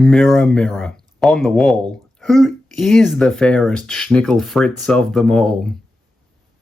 Mirror, mirror, on the wall, who is the fairest schnickel fritz of them all?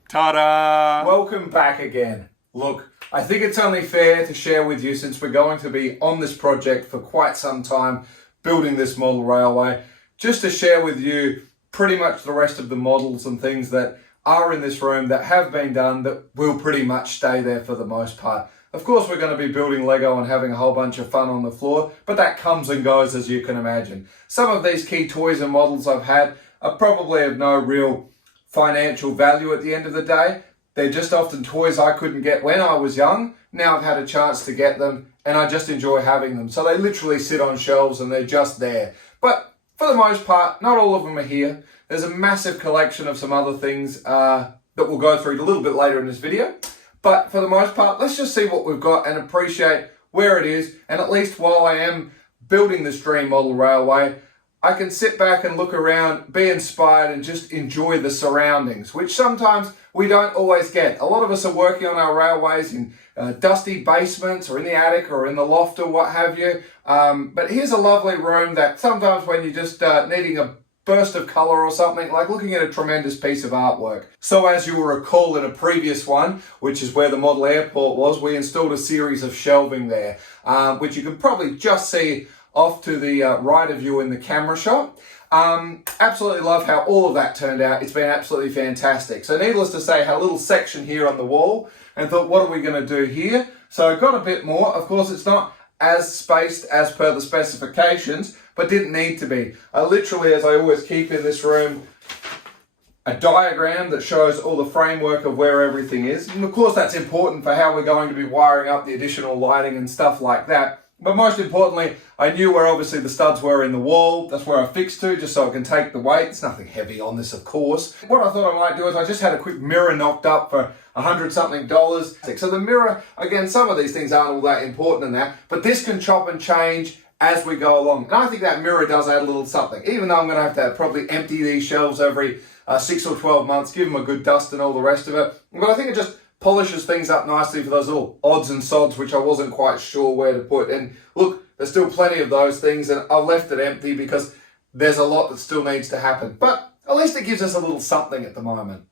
Ta-da! Welcome back again. Look, I think it's only fair to share with you, since we're going to be on this project for quite some time, building this model railway, just to share with you pretty much the rest of the models and things that are in this room that have been done that will pretty much stay there for the most part. Of course, we're going to be building Lego and having a whole bunch of fun on the floor, but that comes and goes, as you can imagine. Some of these key toys and models I've had are probably of no real financial value at the end of the day. They're just often toys I couldn't get when I was young. Now I've had a chance to get them and I just enjoy having them. So they literally sit on shelves and they're just there. But for the most part, not all of them are here. There's a massive collection of some other things that we'll go through a little bit later in this video. But for the most part, let's just see what we've got and appreciate where it is. And at least while I am building this dream model railway, I can sit back and look around, be inspired and just enjoy the surroundings, which sometimes we don't always get. A lot of us are working on our railways in dusty basements or in the attic or in the loft or what have you. But here's a lovely room that sometimes when you're just needing a burst of color or something, like looking at a tremendous piece of artwork. So as you will recall in a previous one, which is where the model airport was, we installed a series of shelving there, which you can probably just see off to the right of you in the camera shot. Absolutely love how all of that turned out. It's been absolutely fantastic. So needless to say, had a little section here on the wall and thought, what are we going to do here? So I got a bit more. Of course, it's not as spaced as per the specifications, but didn't need to be. I literally, as I always keep in this room, a diagram that shows all the framework of where everything is. And of course that's important for how we're going to be wiring up the additional lighting and stuff like that. But most importantly, I knew where obviously the studs were in the wall. That's where I fixed to, just so I can take the weight. There's nothing heavy on this, of course. What I thought I might do is I just had a quick mirror knocked up for $100-something. So the mirror, again, some of these things aren't all that important in that, but this can chop and change as we go along. And I think that mirror does add a little something, even though I'm going to have probably empty these shelves every 6 or 12 months, give them a good dust and all the rest of it. But I think it just polishes things up nicely for those little odds and sods, which I wasn't quite sure where to put. And look, there's still plenty of those things, and I've left it empty because there's a lot that still needs to happen. But at least it gives us a little something at the moment.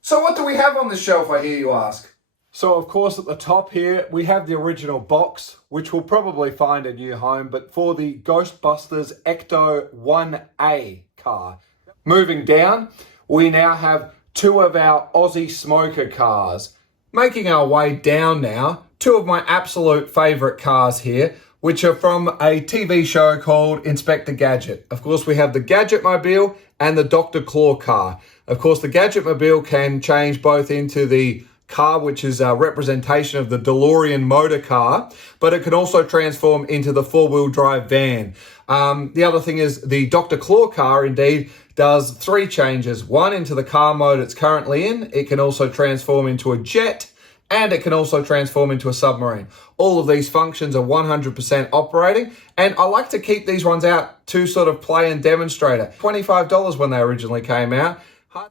So what do we have on the shelf, I hear you ask? So of course at the top here, we have the original box, which will probably find a new home, but for the Ghostbusters Ecto 1A car. Moving down, we now have two of our Aussie smoker cars. Making our way down now, two of my absolute favourite cars here, which are from a TV show called Inspector Gadget. Of course, we have the Gadget Mobile and the Dr. Claw car. Of course, the Gadget Mobile can change both into the car, which is a representation of the DeLorean motor car, but it can also transform into the four-wheel drive van. The other thing is the Dr. Claw car indeed does three changes. One, into the car mode it's currently in. It can also transform into a jet, and it can also transform into a submarine. All of these functions are 100% operating, and I like to keep these ones out to sort of play and demonstrate it. $25 when they originally came out.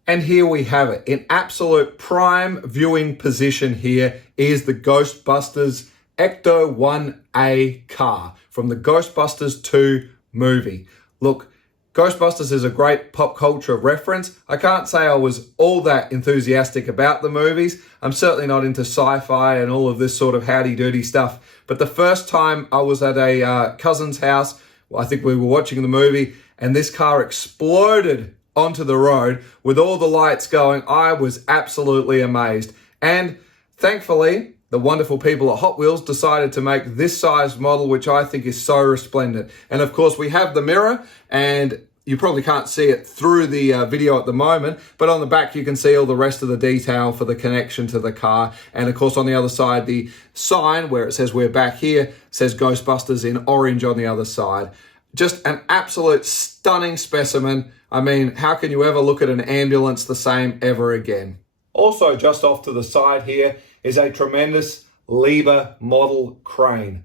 And here we have it. In absolute prime viewing position here is the Ghostbusters Ecto 1A car from the Ghostbusters 2 movie. Look, Ghostbusters is a great pop culture reference. I can't say I was all that enthusiastic about the movies. I'm certainly not into sci-fi and all of this sort of howdy-doody stuff. But the first time I was at a cousin's house, I think we were watching the movie, and this car exploded onto the road with all the lights going. I was absolutely amazed. And thankfully, the wonderful people at Hot Wheels decided to make this size model, which I think is so resplendent. And of course, we have the mirror, and you probably can't see it through the video at the moment, but on the back you can see all the rest of the detail for the connection to the car. And of course, on the other side, the sign where it says we're back here says Ghostbusters in orange on the other side. Just an absolute stunning specimen. I mean, how can you ever look at an ambulance the same ever again? Also, just off to the side here is a tremendous Liebherr model crane.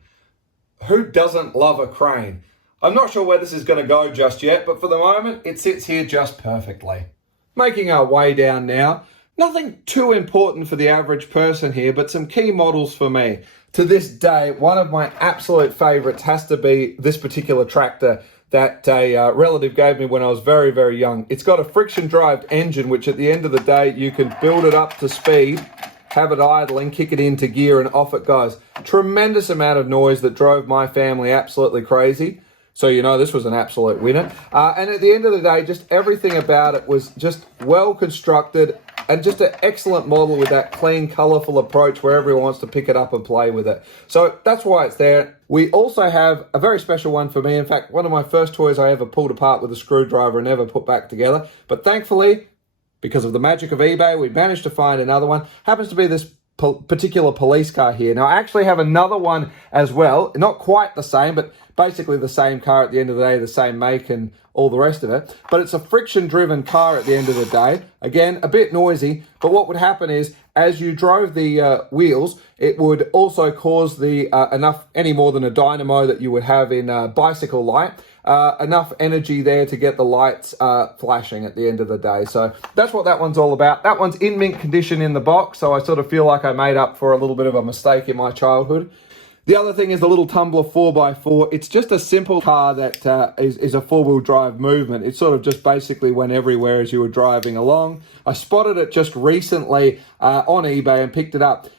Who doesn't love a crane? I'm not sure where this is going to go just yet, but for the moment, it sits here just perfectly. Making our way down now, Nothing too important for the average person here, but some key models for me. To this day, one of my absolute favorites has to be this particular tractor that a relative gave me when I was very, very young. It's got a friction drive engine, which at the end of the day, you can build it up to speed, have it idling, kick it into gear, and off it goes. Tremendous amount of noise that drove my family absolutely crazy. So, you know, this was an absolute winner. And at the end of the day, just everything about it was just well constructed and just an excellent model with that clean, colourful approach where everyone wants to pick it up and play with it. So that's why it's there. We also have a very special one for me. In fact, one of my first toys I ever pulled apart with a screwdriver and never put back together. But thankfully, because of the magic of eBay, we managed to find another one. Happens to be this particular police car here. Now, I actually have another one as well. Not quite the same, but basically the same car at the end of the day, the same make and all the rest of it. But it's a friction-driven car at the end of the day. Again, a bit noisy, but what would happen is as you drove the wheels, it would also cause the any more than a dynamo that you would have in a bicycle light, enough energy there to get the lights flashing at the end of the day. So that's what that one's all about. That one's in mint condition in the box, so I sort of feel like I made up for a little bit of a mistake in my childhood. The other thing is the little tumbler 4x4. It's just a simple car that is a four-wheel drive movement. It sort of just basically went everywhere as you were driving along. I spotted it just recently on eBay and picked it up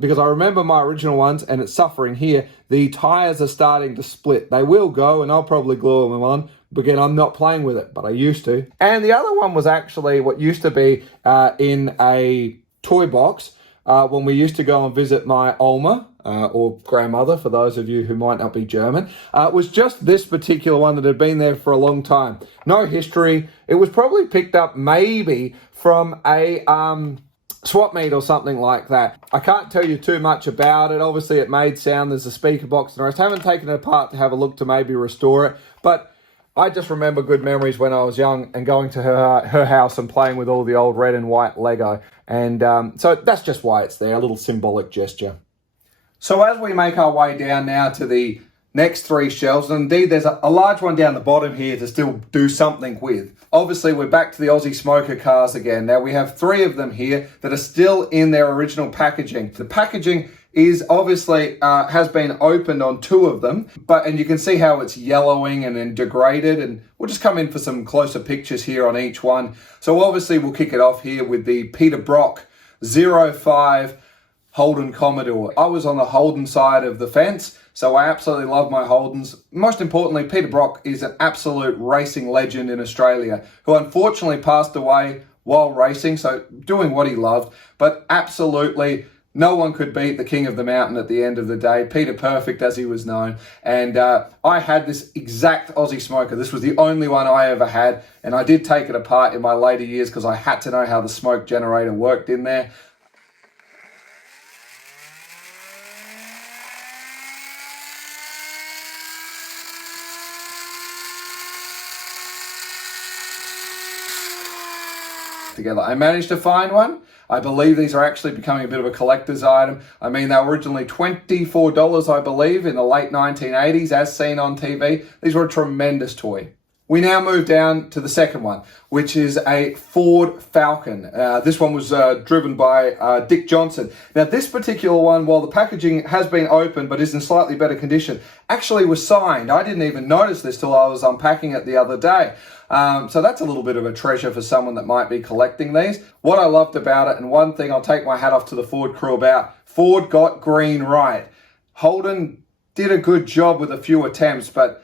because I remember my original ones, and it's suffering here. The tires are starting to split. They will go, and I'll probably glue them on. But again, I'm not playing with it, but I used to. And the other one was actually what used to be in a toy box when we used to go and visit my Oma, or grandmother, for those of you who might not be German. It was just this particular one that had been there for a long time. No history. It was probably picked up maybe from a swap meet or something like that. I can't tell you too much about it. Obviously, it made sound. There's a speaker box and the rest. I haven't taken it apart to have a look to maybe restore it, but I just remember good memories when I was young and going to her house and playing with all the old red and white Lego. And so that's just why it's there, a little symbolic gesture. So as we make our way down now to the next three shelves, and indeed there's a large one down the bottom here to still do something with. Obviously we're back to the Aussie smoker cars again. Now we have three of them here that are still in their original packaging. The packaging is obviously has been opened on two of them, and you can see how it's yellowing and then degraded, and we'll just come in for some closer pictures here on each one. So obviously we'll kick it off here with the Peter Brock 05 Holden Commodore. I was on the Holden side of the fence, so I absolutely love my Holdens. Most importantly, Peter Brock is an absolute racing legend in Australia, who unfortunately passed away while racing, so doing what he loved, but absolutely no one could beat the King of the Mountain at the end of the day, Peter Perfect as he was known. And I had this exact Aussie smoker. This was the only one I ever had, and I did take it apart in my later years because I had to know how the smoke generator worked in there. Together. I managed to find one. I believe these are actually becoming a bit of a collector's item. I mean, they were originally $24, I believe, in the late 1980s, as seen on TV. These were a tremendous toy. We now move down to the second one, which is a Ford Falcon. This one was driven by Dick Johnson. Now, this particular one, while the packaging has been opened but is in slightly better condition, actually was signed. I didn't even notice this till I was unpacking it the other day. So that's a little bit of a treasure for someone that might be collecting these. What I loved about it, and one thing I'll take my hat off to the Ford crew about, Ford got green right. Holden did a good job with a few attempts, but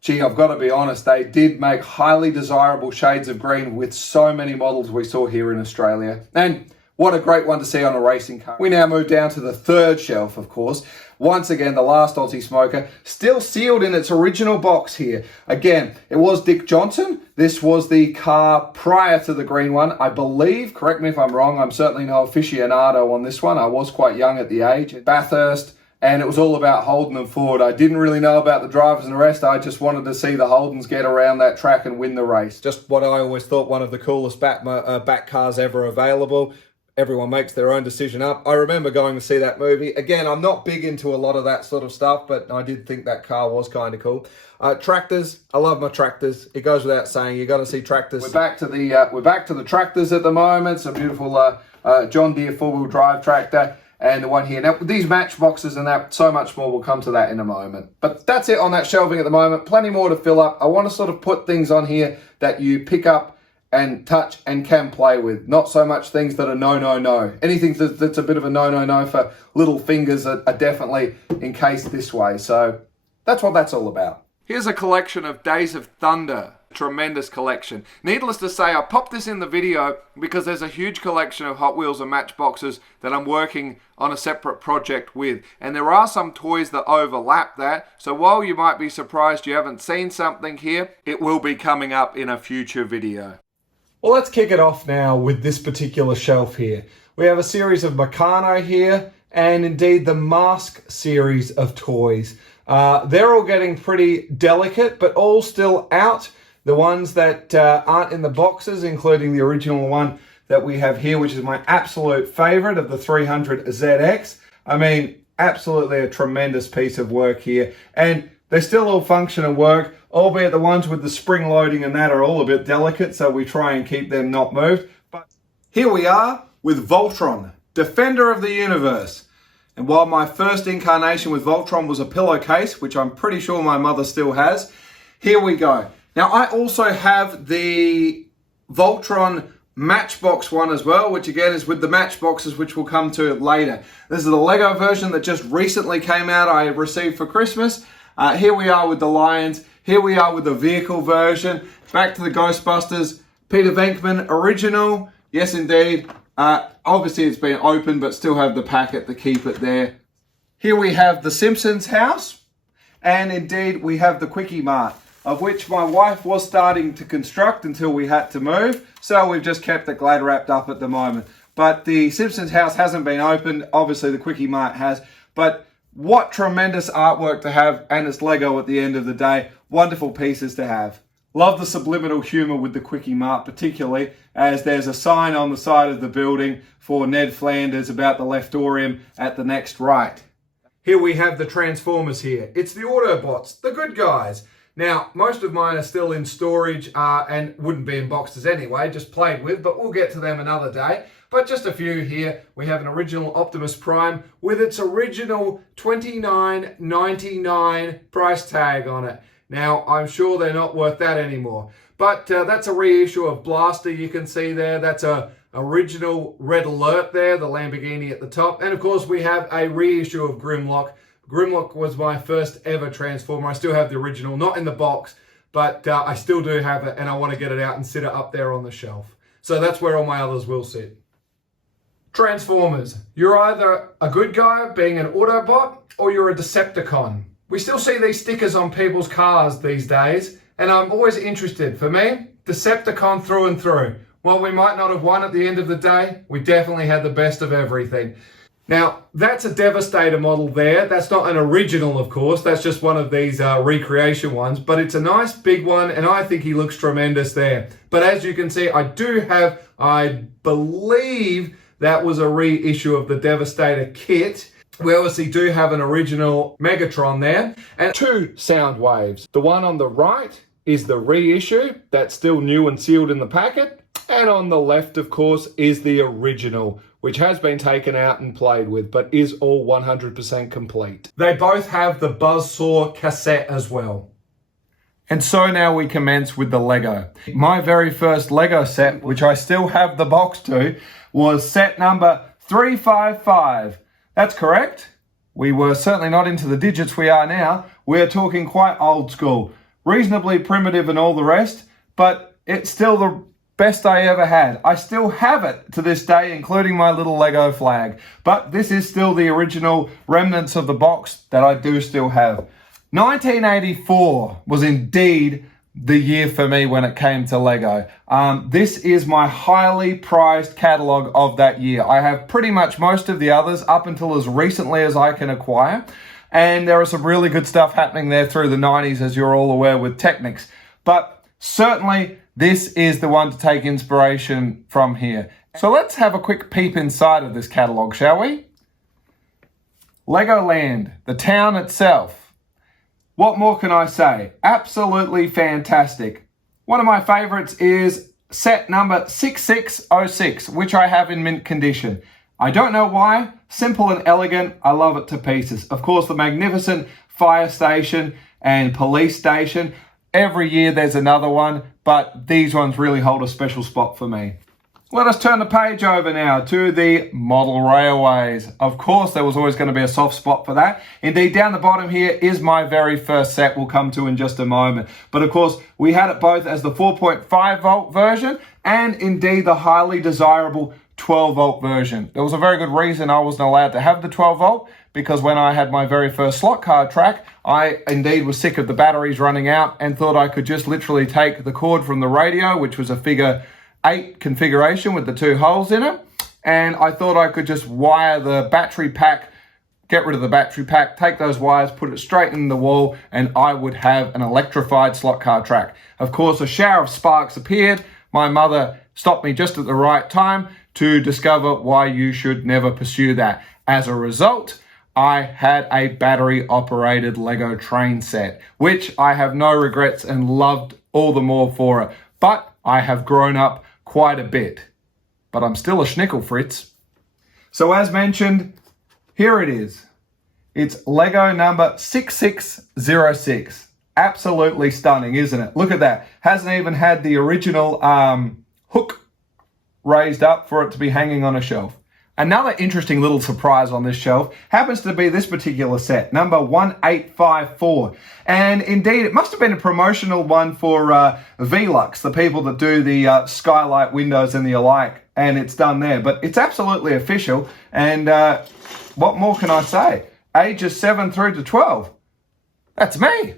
gee, I've got to be honest, they did make highly desirable shades of green with so many models we saw here in Australia. And what a great one to see on a racing car. We now move down to the third shelf, of course. Once again, the last Aussie smoker, still sealed in its original box here. Again, it was Dick Johnson. This was the car prior to the green one, I believe. Correct me if I'm wrong. I'm certainly no aficionado on this one. I was quite young at the age. Bathurst. And it was all about Holden and Ford. I didn't really know about the drivers and the rest. I just wanted to see the Holdens get around that track and win the race. Just what I always thought one of the coolest back cars ever available. everyone makes their own decision up. I remember going to see that movie. Again, I'm not big into a lot of that sort of stuff, but I did think that car was kind of cool. Tractors, I love my tractors. It goes without saying, you got to see tractors. We're back to the tractors at the moment. Some beautiful John Deere 4-wheel drive tractor. And the one here. Now, these matchboxes and that, so much more, we'll come to that in a moment. But that's it on that shelving at the moment. Plenty more to fill up. I want to sort of put things on here that you pick up and touch and can play with. Not so much things that are no. Anything that's a bit of a no for little fingers are definitely encased this way. So that's what that's all about. Here's a collection of Days of Thunder. Tremendous collection. Needless to say, I popped this in the video because there's a huge collection of Hot Wheels and Matchboxes that I'm working on a separate project with. And there are some toys that overlap that. So while you might be surprised you haven't seen something here, it will be coming up in a future video. Well, let's kick it off now with this particular shelf here. We have a series of Meccano here, and indeed the M.A.S.K series of toys. They're all getting pretty delicate, but all still out. The ones that aren't in the boxes, including the original one that we have here, which is my absolute favorite of the 300ZX. I mean, absolutely a tremendous piece of work here. And they still all function and work, albeit the ones with the spring loading and that are all a bit delicate, so we try and keep them not moved. But here we are with Voltron, Defender of the Universe. And while my first incarnation with Voltron was a pillowcase, which I'm pretty sure my mother still has, here we go. Now, I also have the Voltron Matchbox one as well, which again is with the Matchboxes, which we'll come to later. This is the Lego version that just recently came out, I received for Christmas. Here we are with the Lions. Here we are with the vehicle version. Back to the Ghostbusters. Peter Venkman original. Yes, indeed. Obviously, it's been opened, but still have the packet to keep it there. Here we have the Simpsons house. And indeed, we have the Kwik-E-Mart, of which my wife was starting to construct until we had to move. So we've just kept it glad wrapped up at the moment. But the Simpsons house hasn't been opened. Obviously, the Kwik-E-Mart has. But what tremendous artwork to have, and it's Lego at the end of the day. Wonderful pieces to have. Love the subliminal humor with the Kwik-E-Mart, particularly as there's a sign on the side of the building for Ned Flanders about the leftorium at the next right. Here we have the Transformers here. It's the Autobots, the good guys. Now, most of mine are still in storage and wouldn't be in boxes anyway, just played with, but we'll get to them another day. But just a few here. We have an original Optimus Prime with its original $29.99 price tag on it. Now, I'm sure they're not worth that anymore. But that's a reissue of Blaster you can see there. That's a original Red Alert there, the Lamborghini at the top. And of course, we have a reissue of Grimlock. Grimlock was my first ever Transformer. I still have the original, not in the box, but I still do have it, and I want to get it out and sit it up there on the shelf. So that's where all my others will sit. Transformers. You're either a good guy, being an Autobot, or you're a Decepticon. We still see these stickers on people's cars these days, and I'm always interested. For me, Decepticon through and through. While we might not have won at the end of the day, we definitely had the best of everything. Now, that's a Devastator model there. That's not an original, of course. That's just one of these recreation ones. But it's a nice big one, and I think he looks tremendous there. But as you can see, I do have, I believe that was a reissue of the Devastator kit. We obviously do have an original Megatron there. And two sound waves. The one on the right is the reissue. That's still new and sealed in the packet. And on the left, of course, is the original, which has been taken out and played with, but is all 100% complete. They both have the Buzzsaw cassette as well. And so now we commence with the Lego. My very first Lego set, which I still have the box to, was set number 355. That's correct. We were certainly not into the digits we are now. We're talking quite old school, reasonably primitive and all the rest, but it's still the best I ever had. I still have it to this day, including my little Lego flag. But this is still the original remnants of the box that I do still have. 1984 was indeed the year for me when it came to Lego. This is my highly prized catalogue of that year. I have pretty much most of the others up until as recently as I can acquire. And there are some really good stuff happening there through the 90s, as you're all aware, with Technics. But certainly, this is the one to take inspiration from here. So let's have a quick peep inside of this catalogue, shall we? LegoLand, the town itself. What more can I say? Absolutely fantastic. One of my favourites is set number 6606, which I have in mint condition. I don't know why. Simple and elegant. I love it to pieces. Of course, the magnificent fire station and police station. Every year there's another one, but these ones really hold a special spot for me. Let us turn the page over now to the model railways. Of course, there was always going to be a soft spot for that. Indeed, down the bottom here is my very first set we'll come to in just a moment. But of course, we had it both as the 4.5 volt version and indeed the highly desirable 12 volt version. There was a very good reason I wasn't allowed to have the 12 volt, because when I had my very first slot car track, I indeed was sick of the batteries running out and thought I could just literally take the cord from the radio, which was a figure 8 configuration with the 2 holes in it, and I thought I could just wire the battery pack, get rid of the battery pack, take those wires, put it straight in the wall, and I would have an electrified slot car track. Of course, a shower of sparks appeared. My mother stopped me just at the right time to discover why you should never pursue that. As a result, I had a battery-operated Lego train set, which I have no regrets and loved all the more for it. But I have grown up quite a bit. But I'm still a schnickel, Fritz. So as mentioned, here it is. It's Lego number 6606. Absolutely stunning, isn't it? Look at that. Hasn't even had the original hook raised up for it to be hanging on a shelf. Another interesting little surprise on this shelf happens to be this particular set, number 1854. And indeed, it must have been a promotional one for Velux, the people that do the skylight windows and the alike, and it's done there. But it's absolutely official, and what more can I say? Ages 7 through to 12. That's me.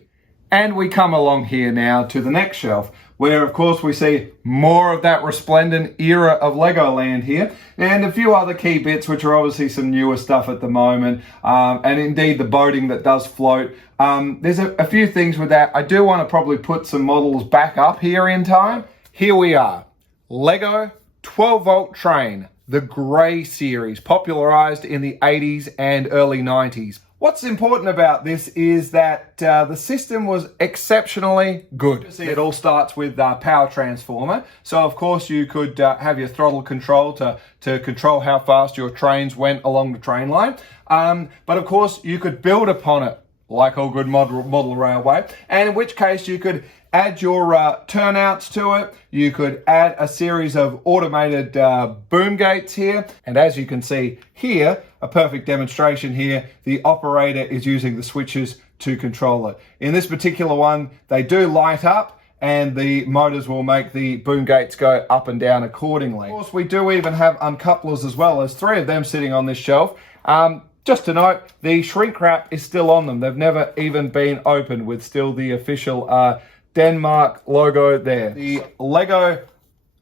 And we come along here now to the next shelf, where of course we see more of that resplendent era of LegoLand here, and a few other key bits which are obviously some newer stuff at the moment, and indeed the boating that does float. There's a few things with that. I do want to probably put some models back up here in time. Here we are, Lego 12 volt train, the grey series, popularized in the 80s and early 90s. What's important about this is that the system was exceptionally good. It all starts with power transformer. So of course you could have your throttle control to control how fast your trains went along the train line. But of course you could build upon it like all good model railway. And in which case you could add your turnouts to it. You could add a series of automated boom gates here. And as you can see here, a perfect demonstration here, the operator is using the switches to control it. In this particular one, they do light up and the motors will make the boom gates go up and down accordingly. Of course, we do even have uncouplers as well. There's 3 of them sitting on this shelf. Just to note, the shrink wrap is still on them. They've never even been opened, with still the official Denmark logo there. The Lego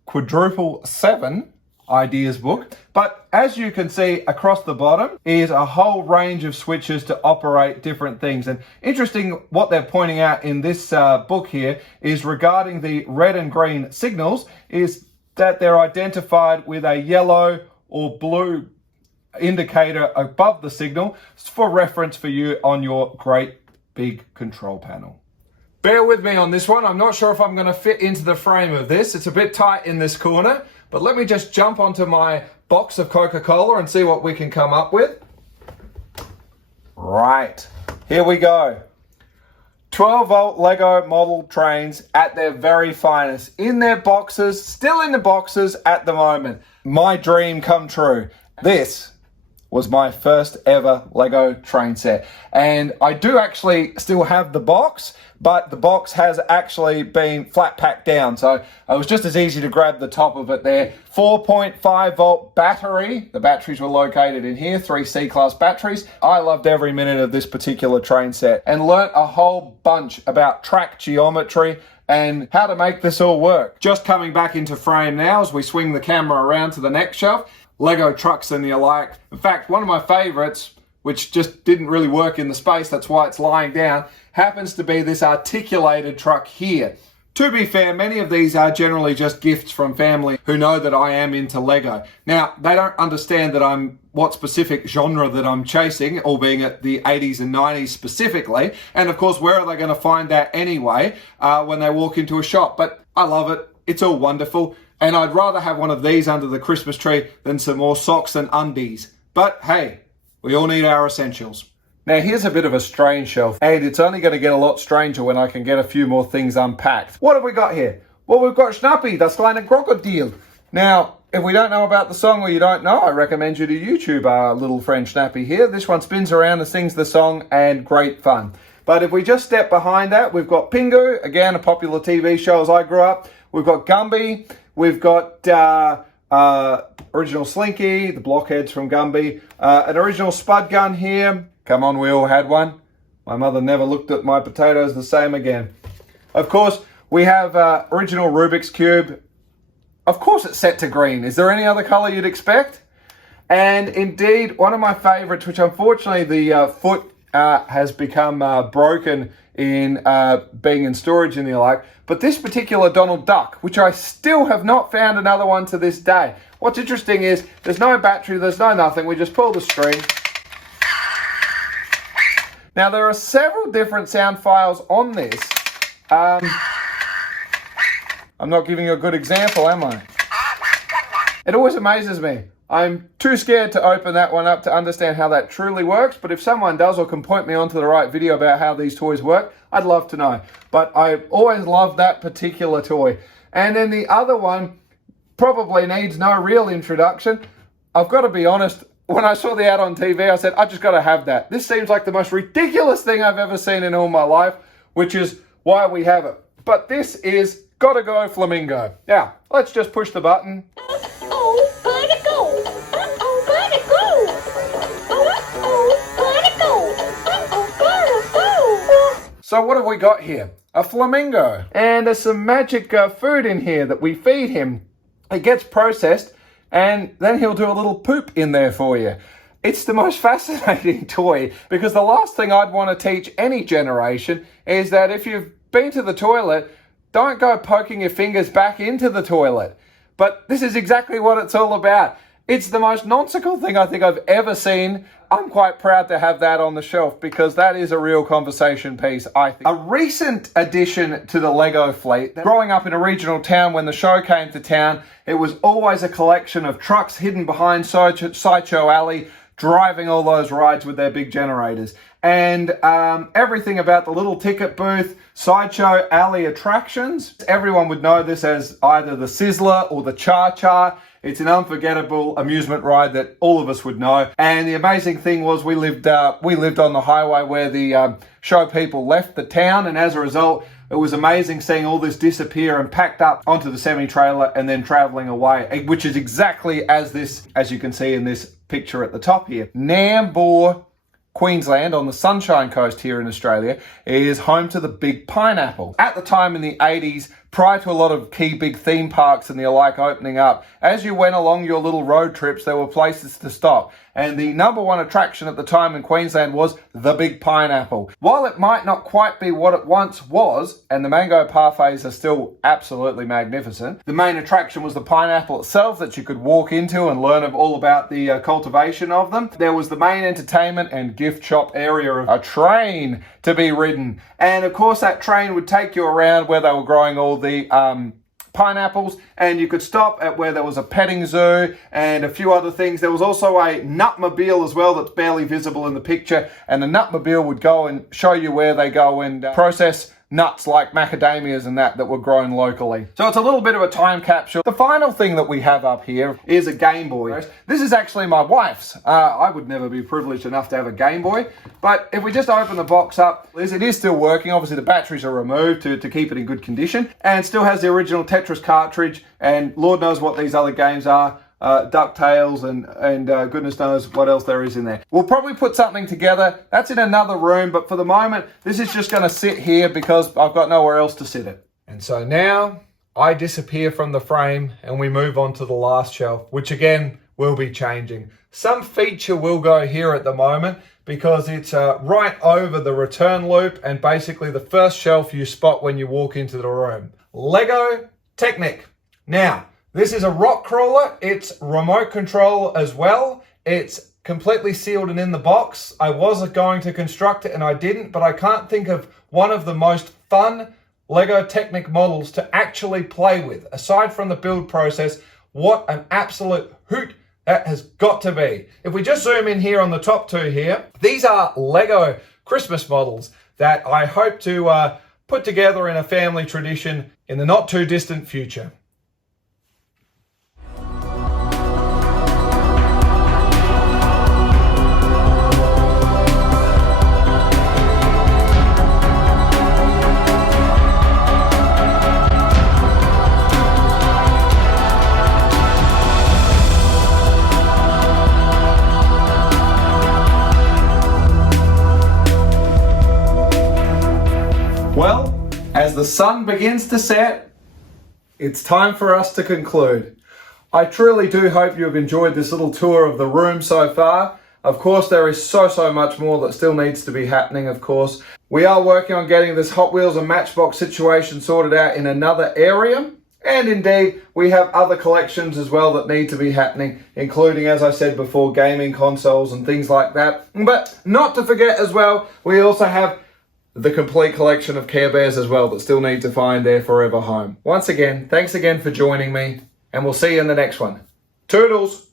Quadruple 7 ideas book. But as you can see across the bottom is a whole range of switches to operate different things. And interesting, what they're pointing out in this book here is regarding the red and green signals, is that they're identified with a yellow or blue indicator above the signal for reference for you on your great big control panel. Bear with me on this one. I'm not sure if I'm going to fit into the frame of this. It's a bit tight in this corner, but let me just jump onto my box of Coca-Cola and see what we can come up with. Right, here we go. 12 volt Lego model trains at their very finest, in their boxes, still in the boxes at the moment. My dream come true. This was my first ever Lego train set. And I do actually still have the box, but the box has actually been flat packed down. So it was just as easy to grab the top of it there. 4.5 volt battery. The batteries were located in here, 3 C-class batteries. I loved every minute of this particular train set and learnt a whole bunch about track geometry and how to make this all work. Just coming back into frame now as we swing the camera around to the next shelf. Lego trucks and the alike. In fact, one of my favorites, which just didn't really work in the space, that's why it's lying down, happens to be this articulated truck here. To be fair, many of these are generally just gifts from family who know that I am into Lego. Now, they don't understand that what specific genre that I'm chasing, all being at the 80s and 90s specifically. And of course, where are they going to find that anyway when they walk into a shop? But I love it. It's all wonderful. And I'd rather have one of these under the Christmas tree than some more socks and undies. But hey, we all need our essentials. Now here's a bit of a strange shelf, and it's only going to get a lot stranger when I can get a few more things unpacked. What have we got here? Well, we've got Schnappy, das kleine Krokodil. Now, if we don't know about the song or you don't know, I recommend you to YouTube our little friend Schnappy here. This one spins around and sings the song, and great fun. But if we just step behind that, we've got Pingu, again, a popular TV show as I grew up. We've got Gumby, we've got original Slinky, the blockheads from Gumby, an original Spud gun here. Come on, we all had one. My mother never looked at my potatoes the same again. Of course, we have original Rubik's Cube. Of course it's set to green. Is there any other color you'd expect? And indeed, one of my favorites, which unfortunately the foot has become broken in being in storage and the like, but this particular Donald Duck, which I still have not found another one to this day. What's interesting is there's no battery, there's no nothing. We just pull the string. Now, there are several different sound files on this. I'm not giving you a good example, am I? It always amazes me. I'm too scared to open that one up to understand how that truly works, but if someone does or can point me onto the right video about how these toys work, I'd love to know. But I always loved that particular toy. And then the other one probably needs no real introduction. I've got to be honest, when I saw the ad on TV, I said, I just got to have that. This seems like the most ridiculous thing I've ever seen in all my life, which is why we have it. But this is Gotta Go Flamingo. Now, let's just push the button. So what have we got here? A flamingo. And there's some magic food in here that we feed him. It gets processed, and then he'll do a little poop in there for you. It's the most fascinating toy, because the last thing I'd want to teach any generation is that if you've been to the toilet, don't go poking your fingers back into the toilet. But this is exactly what it's all about. It's the most nonsensical thing I think I've ever seen. I'm quite proud to have that on the shelf because that is a real conversation piece, I think. A recent addition to the Lego fleet. Growing up in a regional town, when the show came to town, it was always a collection of trucks hidden behind Sideshow Alley, driving all those rides with their big generators. And everything about the little ticket booth, Sideshow Alley attractions. Everyone would know this as either the Sizzler or the Cha-Cha. It's an unforgettable amusement ride that all of us would know. And the amazing thing was we lived on the highway where the show people left the town. And as a result, it was amazing seeing all this disappear and packed up onto the semi-trailer and then traveling away, which is exactly as you can see in this picture at the top here. Nambour, Queensland, on the Sunshine Coast here in Australia, is home to the Big Pineapple. At the time in the 80s, prior to a lot of key big theme parks and the like opening up, as you went along your little road trips, there were places to stop. And the number one attraction at the time in Queensland was the Big Pineapple. While it might not quite be what it once was, and the mango parfaits are still absolutely magnificent, the main attraction was the pineapple itself that you could walk into and learn all about the cultivation of them. There was the main entertainment and gift shop area of a train to be ridden. And of course that train would take you around where they were growing all the pineapples, and you could stop at where there was a petting zoo and a few other things. There was also a nutmobile as well that's barely visible in the picture, and the nutmobile would go and show you where they go and process nuts like macadamias and that were grown locally. So it's a little bit of a time capsule. The final thing that we have up here is a Game Boy. This is actually my wife's. I would never be privileged enough to have a Game Boy, but if we just open the box up, it is still working. Obviously the batteries are removed to keep it in good condition, and it still has the original Tetris cartridge, and Lord knows what these other games are. DuckTales and goodness knows what else there is in there. We'll probably put something together. That's in another room, but for the moment, this is just going to sit here because I've got nowhere else to sit it. And so now I disappear from the frame and we move on to the last shelf, which again will be changing. Some feature will go here at the moment because it's right over the return loop and basically the first shelf you spot when you walk into the room. Lego Technic. Now, this is a rock crawler. It's remote control as well. It's completely sealed and in the box. I was going to construct it and I didn't, but I can't think of one of the most fun Lego Technic models to actually play with. Aside from the build process, what an absolute hoot that has got to be. If we just zoom in here on the top two here, these are Lego Christmas models that I hope to put together in a family tradition in the not too distant future. Well, as the sun begins to set, it's time for us to conclude. I truly do hope you have enjoyed this little tour of the room so far. Of course, there is so much more that still needs to be happening, of course. We are working on getting this Hot Wheels and Matchbox situation sorted out in another area. And indeed, we have other collections as well that need to be happening, including, as I said before, gaming consoles and things like that. But not to forget as well, we also have the complete collection of Care Bears as well that still need to find their forever home. Once again, thanks again for joining me, and we'll see you in the next one. Toodles!